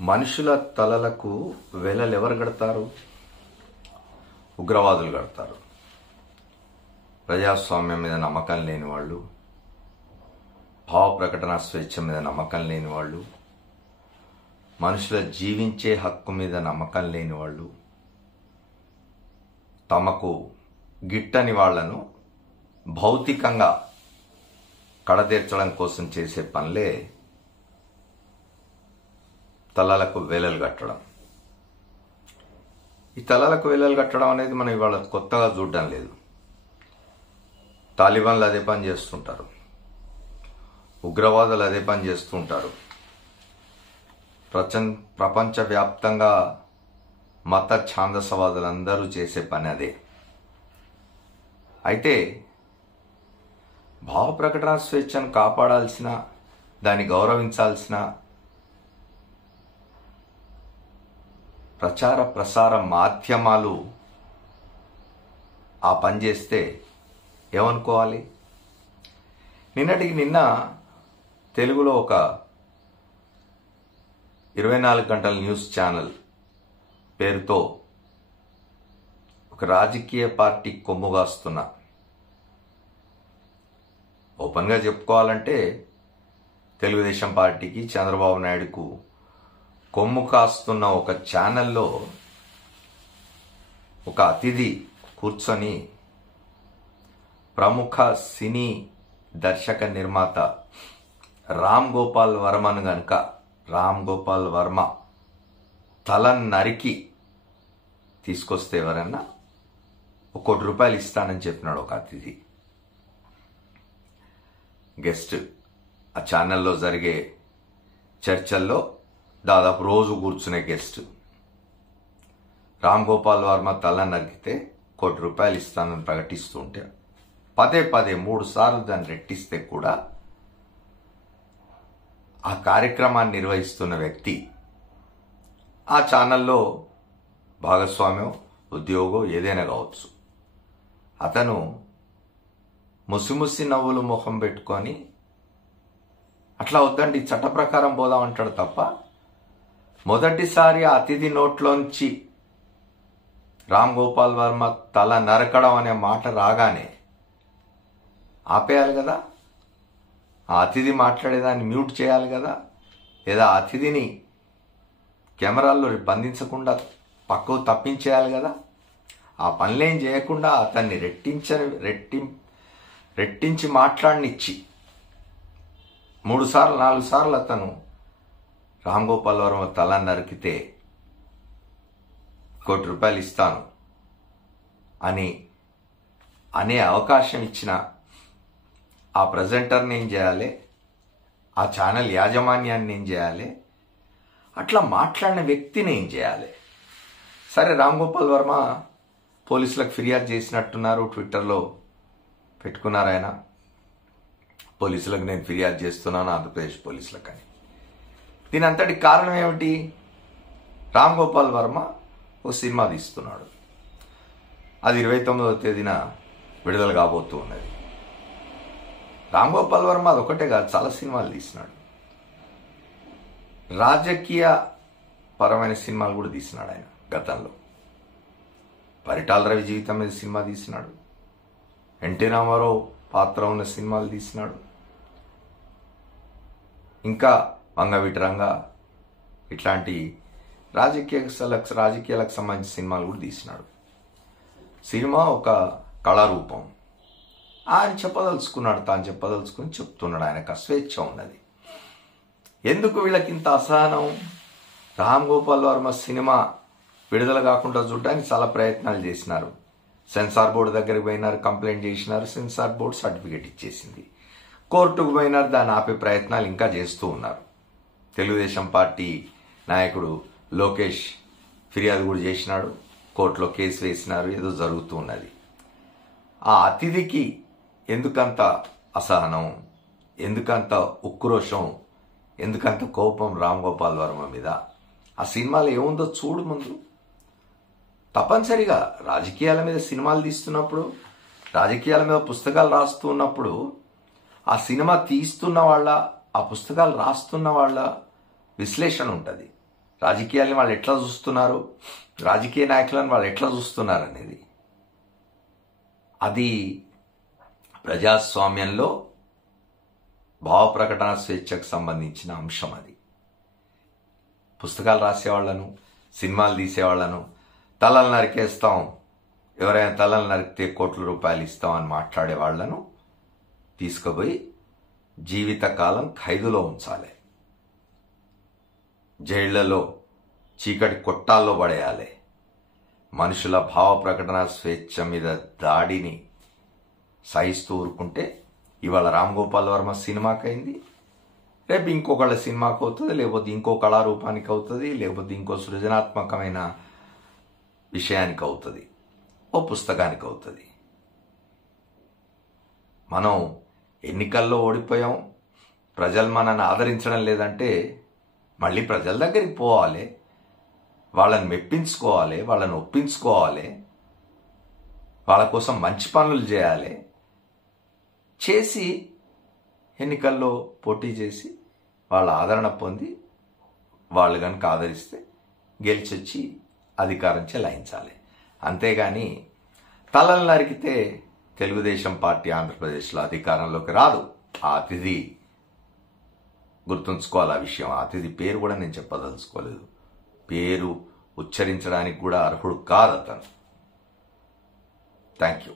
మనుషుల తలలకు వేలలు ఎవరు కడతారు? ఉగ్రవాదులు కడతారు. ప్రజాస్వామ్యం మీద నమ్మకం లేని వాళ్ళు, భావ ప్రకటన స్వేచ్ఛ మీద నమ్మకం లేని వాళ్ళు, మనుషుల జీవించే హక్కు మీద నమ్మకం లేని వాళ్ళు, తమకు గిట్టని వాళ్లను భౌతికంగా కడతీర్చడం కోసం చేసే పనులే తలలకు వేలలు కట్టడం. ఈ తలలకు వేలలు కట్టడం అనేది మనం ఇవాళ కొత్తగా చూడడం లేదు. తాలిబాన్లు అదే పని చేస్తుంటారు, ఉగ్రవాదులు అదే పని చేస్తుంటారు. ప్రపంచవ్యాప్తంగా మత ఛాందసవాదులందరూ చేసే పని అదే. అయితే భావ ప్రకటన స్వేచ్ఛను కాపాడాల్సిన, దాన్ని గౌరవించాల్సిన ప్రచార ప్రసార మాధ్యమాలు ఆ పని చేస్తే ఏమనుకోవాలి? నిన్నటికి నిన్న తెలుగులో ఒక 24 గంటల న్యూస్ ఛానల్ పేరుతో ఒక రాజకీయ పార్టీ కొమ్ముగాస్తున్న, ఓపెన్గా చెప్పుకోవాలంటే తెలుగుదేశం పార్టీకి, చంద్రబాబు నాయుడుకు కొమ్ము కాస్తున్న ఒక ఛానల్లో ఒక అతిథి కూర్చొని ప్రముఖ సినీ దర్శక నిర్మాత రామ్ గోపాల్ వర్మను గనుక రామ్ గోపాల్ వర్మ తల నరికి తీసుకొస్తే ఎవరన్నా ₹1 కోటి ఇస్తానని చెప్పినాడు ఒక అతిథి. గెస్ట్ ఆ ఛానల్లో జరిగే చర్చల్లో దాదాపు రోజు కూర్చునే గెస్ట్ రామ్ గోపాల్ వర్మ తల నరికితే ₹1 కోటి ఇస్తానని ప్రకటిస్తూ ఉంటే పదే 3 సార్లు దాన్ని రెట్టిస్తే కూడా ఆ కార్యక్రమాన్ని నిర్వహిస్తున్న వ్యక్తి ఆ ఛానల్లో భాగస్వామ్యం, ఉద్యోగం ఏదైనా కావచ్చు, అతను ముసిముసి నవ్వులు ముఖం పెట్టుకొని అట్లా వద్దండి చట్ట ప్రకారం పోదామంటాడు తప్ప, మొదటిసారి ఆ అతిథి నోట్లోంచి రామ్ గోపాల్ వర్మ తల నరకడం అనే మాట రాగానే ఆపేయాలి కదా, ఆ అతిథి మాట్లాడేదాన్ని మ్యూట్ చేయాలి కదా, లేదా ఆ అతిథిని కెమెరాల్లో బంధించకుండా పక్కకు తప్పించేయాలి కదా. ఆ పనులేం చేయకుండా అతన్ని రెట్టించి మాట్లాడనిచ్చి 3 సార్లు 4 సార్లు అతను రామ్ గోపాల్ వర్మ తల నరికితే ₹1 కోటి ఇస్తాను అని అనే అవకాశం ఇచ్చిన ఆ ప్రజెంటర్ని ఏం చేయాలి, ఆ ఛానల్ యాజమాన్యాన్ని ఏం చేయాలి, అట్లా మాట్లాడిన వ్యక్తిని ఏం చేయాలి? సరే, రామ్ గోపాల్ వర్మ పోలీసులకు ఫిర్యాదు చేసినట్టున్నారు, ట్విట్టర్లో పెట్టుకున్నారు ఆయన, పోలీసులకు నేను ఫిర్యాదు చేస్తున్నాను, ఆంధ్రప్రదేశ్ పోలీసులకు అని. దీని అంతటి కారణం ఏమిటి? రామ్ గోపాల్ వర్మ ఓ సినిమా తీస్తున్నాడు, అది 29వ తేదీన విడుదల కాబోతూ ఉన్నది. రామ్ గోపాల్ వర్మ అదొకటే కాదు, చాలా సినిమాలు తీసినాడు, రాజకీయ పరమైన సినిమాలు కూడా తీసినాడు ఆయన. గతంలో పరిటాల రవి జీవితం మీద సినిమా తీసినాడు, ఎన్టీ రామారావు పాత్ర ఉన్న సినిమాలు తీసినాడు, ఇంకా వంగవీటి రంగా ఇట్లాంటి రాజకీయాలకు సంబంధించిన సినిమాలు కూడా తీసినాడు. సినిమా ఒక కళారూపం. ఆయన చెప్పదలుచుకున్నాడు, తాను చెప్పదలుచుకుని చెప్తున్నాడు, ఆయనకు స్వేచ్ఛ ఉన్నది. ఎందుకు వీళ్ళకి ఇంత అసహనం? రామ్ గోపాల్ వర్మ సినిమా విడుదల కాకుండా చూడడానికి చాలా ప్రయత్నాలు చేసినారు. సెన్సార్ బోర్డు దగ్గరికి పోయినారు, కంప్లైంట్ చేసినారు, సెన్సార్ బోర్డు సర్టిఫికేట్ ఇచ్చేసింది. కోర్టుకు పోయినారు, దాన్ని ఆపే ప్రయత్నాలు ఇంకా చేస్తూ ఉన్నారు. తెలుగుదేశం పార్టీ నాయకుడు లోకేష్ ఫిర్యాదు కూడా చేసినాడు, కోర్టులో కేసు వేసినారు, ఏదో జరుగుతూ ఉన్నది. ఆ అతిథికి ఎందుకంత అసహనం, ఎందుకంత ఉక్రోషం, ఎందుకంత కోపం రామ్ గోపాల్ వర్మ మీద? ఆ సినిమాలో ఏముందో చూడు ముందు. తప్పనిసరిగా రాజకీయాల మీద సినిమాలు తీస్తున్నప్పుడు, రాజకీయాల మీద పుస్తకాలు రాస్తూ ఉన్నప్పుడు ఆ సినిమా తీస్తున్న వాళ్ళ, ఆ పుస్తకాలు రాస్తున్న వాళ్ళ విశ్లేషణ ఉంటుంది. రాజకీయాల్ని వాళ్ళు ఎట్లా చూస్తున్నారు, రాజకీయ నాయకులను వాళ్ళు ఎట్లా చూస్తున్నారు అనేది అది ప్రజాస్వామ్యంలో భావ ప్రకటన స్వేచ్ఛకు సంబంధించిన అంశం. అది పుస్తకాలు రాసేవాళ్లను, సినిమాలు తీసేవాళ్లను తలలు నరికేస్తాం, ఎవరైనా తలలు నరికితే కోట్ల రూపాయలు ఇస్తాం అని మాట్లాడే వాళ్లను తీసుకుపోయి జీవితకాలం ఖైదులో ఉంచాలి, జైళ్లలో చీకటి కొట్టాల్లో పడేయాలి. మనుషుల భావ ప్రకటన స్వేచ్ఛ మీద దాడిని సహిస్తూ ఊరుకుంటే ఇవాళ రామ్ గోపాల్ వర్మ సినిమాకైంది, రేపు ఇంకొకళ్ళ సినిమాకి అవుతుంది, లేకపోతే ఇంకో కళారూపానికి అవుతుంది, లేకపోతే ఇంకో సృజనాత్మకమైన విషయానికి అవుతుంది, ఓ పుస్తకానికి అవుతుంది. మనం ఎన్నికల్లో ఓడిపోయాం, ప్రజలు మనల్ని ఆదరించడం లేదంటే మళ్ళీ ప్రజల దగ్గరికి పోవాలి, వాళ్ళని మెప్పించుకోవాలి, వాళ్ళని ఒప్పించుకోవాలి, వాళ్ళ కోసం మంచి పనులు చేయాలి, చేసి ఎన్నికల్లో పోటీ చేసి వాళ్ళ ఆదరణ పొంది వాళ్ళు కనుక ఆదరిస్తే గెలిచొచ్చి అధికారం చెలాయించాలి. అంతేగాని తలలు నరికితే తెలుగుదేశం పార్టీ ఆంధ్రప్రదేశ్లో అధికారంలోకి రాదు. ఆ అతిథి గుర్తుంచుకోవాలి. ఆ విషయం, ఆ అతిథి పేరు కూడా నేను చెప్పదలుచుకోలేదు, పేరు ఉచ్చరించడానికి కూడా అర్హుడు కాదు అతను. Thank you.